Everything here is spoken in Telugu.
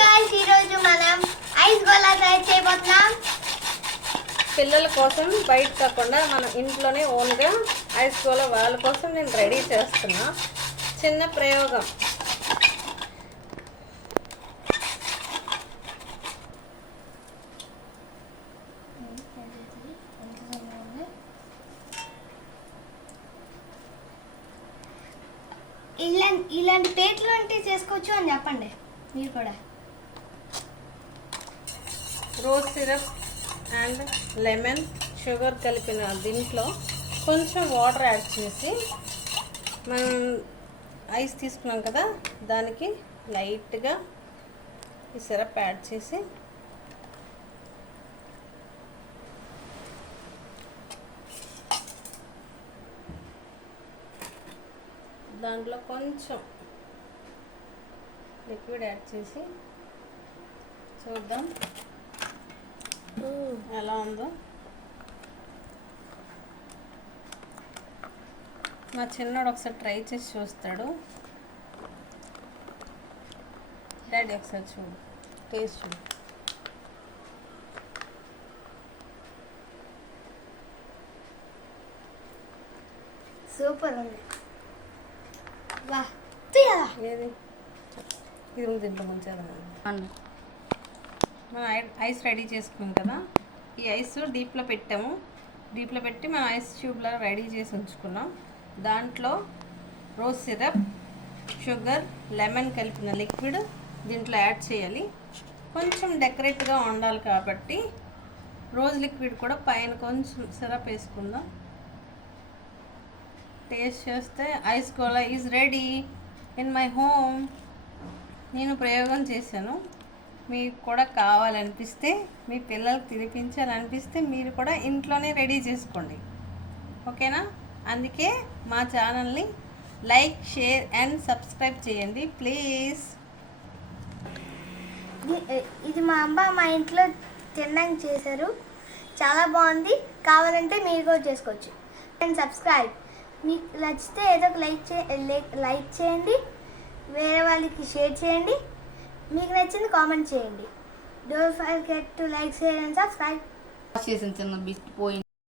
గాయ్స్ ఈరోజు మనం ఐస్ గోళా తయారు చేయబోతున్నాం. పిల్లల కోసం బయట కాకుండా మనం ఇంట్లోనే ఓన్గా ఐస్ గోళా వాళ్ళ కోసం నేను రెడీ చేస్తున్నా. చిన్న ప్రయోగం. ఇలాంటి ప్లేట్లు అంటే చేసుకోవచ్చు అని చెప్పండి మీరు కూడా. Rose syrup and lemon sugar కలిపిన దీంట్లో కొంచెం వాటర్ యాడ్ చేసి మనం ఐస్ తీసుకున్నాం కదా దానికి లైట్గా ఈ సిరప్ యాడ్ చేసి దాంట్లో కొంచెం లిక్విడ్ యాడ్ చేసి చూద్దాం ఎలా ఉందో. మా చిన్నోడు ఒకసారి ట్రై చేసి చూస్తాడు. డాడీ ఒకసారి చూడు, టేస్ట్ చూడు. సూపర్ ఉంది. వా ఏది ఇది ఉంది దీంట్లో మంచిగా మనం ఐస్ రెడీ చేసుకున్నాం కదా. ఈ ఐస్ డీప్లో పెట్టాము. డీప్లో పెట్టి మనం ఐస్ ట్యూబ్లో రెడీ చేసి ఉంచుకున్నాం. దాంట్లో రోజ్ సిరప్, షుగర్, లెమన్ కలిపిన లిక్విడ్ దీంట్లో యాడ్ చేయాలి. కొంచెం డెకరేట్గా ఉండాలి కాబట్టి రోజ్ లిక్విడ్ కూడా పైన కొంచెం సిరప్ వేసుకుందాం. టేస్ట్ చేస్తే ice gola is ready in my home. నేను ప్రయోగం చేశాను. మీకు కూడా కావాలనిపిస్తే, మీ పిల్లలకు తినిపించాలనిపిస్తే మీరు కూడా ఇంట్లోనే రెడీ చేసుకోండి. ఓకేనా? అందుకే మా ఛానల్ని లైక్, షేర్ అండ్ సబ్స్క్రైబ్ చేయండి ప్లీజ్. ఇది మా అమ్మ మా ఇంట్లో తినడానికి చేశారు. చాలా బాగుంది. కావాలంటే మీరు కూడా చేసుకోవచ్చు. And subscribe. మీకు నచ్చితే ఏదో ఒక లైక్ చేయండి, వేరే వాళ్ళకి షేర్ చేయండి, మీకు నచ్చింది కామెంట్ చేయండి. Don't forget to like, share and subscribe. చేసిన చిన్న బిట్ పోయింది.